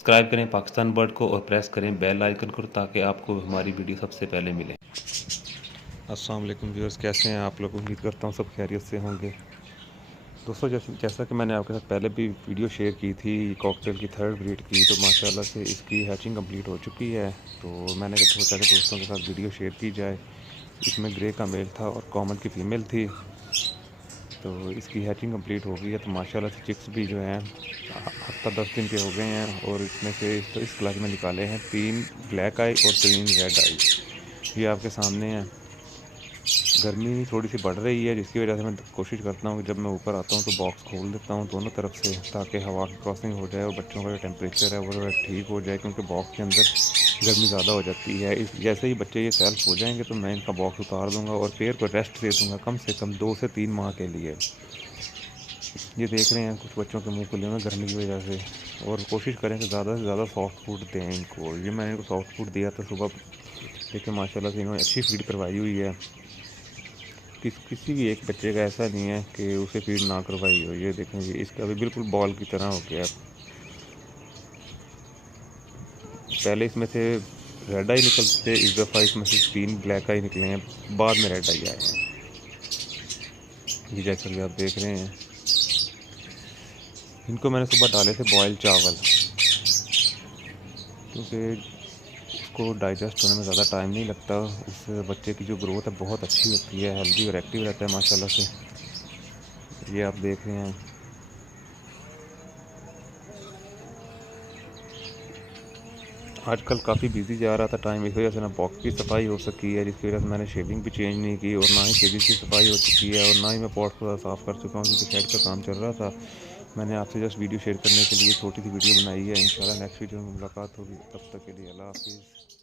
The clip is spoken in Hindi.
सब्सक्राइब करें पाकिस्तान बर्ड को और प्रेस करें बेल आइकन को ताकि आपको हमारी वीडियो सबसे पहले मिले। अस्सलाम वालेकुम व्यूअर्स, कैसे हैं आप लोग? उम्मीद करता हूँ सब खैरियत से होंगे। दोस्तों, जैसा कि मैंने आपके साथ पहले भी वीडियो शेयर की थी कॉकटेल की थर्ड ब्रीड की, तो माशाल्लाह से इसकी हैचिंग कंप्लीट हो चुकी है। तो मैंने सोचा कि दोस्तों के साथ वीडियो शेयर की जाए। इसमें ग्रे का मेल था और कॉमन की फ़ीमेल थी। तो इसकी हैचिंग कंप्लीट हो गई है। तो माशाल्लाह से चिक्स भी जो हैं हफ्ता 10 दिन के हो गए हैं और इसमें से इस क्लास में निकाले हैं 3 ब्लैक आई और 3 रेड आई। ये आपके सामने है। गर्मी थोड़ी सी बढ़ रही है जिसकी वजह से मैं कोशिश करता हूँ कि जब मैं ऊपर आता हूँ तो बॉक्स खोल देता हूँ दोनों तरफ से, ताकि हवा की क्रॉसिंग हो जाए और बच्चों का जो टेम्परेचर है वो ठीक हो जाए, क्योंकि बॉक्स के अंदर गर्मी ज़्यादा हो जाती है। इस जैसे ही बच्चे ये सेल्फ हो जाएंगे तो मैं इनका बॉक्स उतार दूँगा और पेड़ को रेस्ट दे दूँगा कम से कम 2 से 3 माह के लिए। ये देख रहे हैं कुछ बच्चों के मुँह खुले हुए हैं गर्मी की वजह से। और कोशिश करें कि ज़्यादा से ज़्यादा सॉफ्ट फूड दें इनको। ये मैंने इनको सॉफ्ट फूड दिया था सुबह। देखिए माशाल्लाह से इन्होंने अच्छी फीड करवाई हुई है। किसी भी एक बच्चे का ऐसा नहीं है कि उसे फीड ना करवाई हो। ये देखें जी, इसका भी बिल्कुल बॉल की तरह हो गया। पहले इसमें से रेड आई निकलते थे, इस दफ़ा इसमें से 3 ब्लैक आई निकले हैं, बाद में रेड आई आए हैं। ये जैसा कि आप देख रहे हैं, इनको मैंने सुबह डाले थे बॉयल चावल, क्योंकि इसको डाइजेस्ट होने में ज़्यादा टाइम नहीं लगता। इस बच्चे की जो ग्रोथ है बहुत अच्छी होती है, हेल्दी और एक्टिव रहता है माशाल्लाह से। ये आप देख रहे हैं। आजकल काफ़ी बिजी जा रहा था टाइम, इस वजह से ना बॉक्स की सफाई हो सकी है, जिसकी वजह से मैंने शेविंग भी चेंज नहीं की और ना ही केजेस की सफाई हो चुकी है और ना ही मैं पॉट को साफ़ कर चुका हूँ, क्योंकि शेड का काम चल रहा था। मैंने आपसे जस्ट वीडियो शेयर करने के लिए छोटी सी वीडियो बनाई है। इंशाल्लाह नेक्स्ट वीडियो में मुलाकात होगी। तब तक के लिए अल्लाह हाफिज़।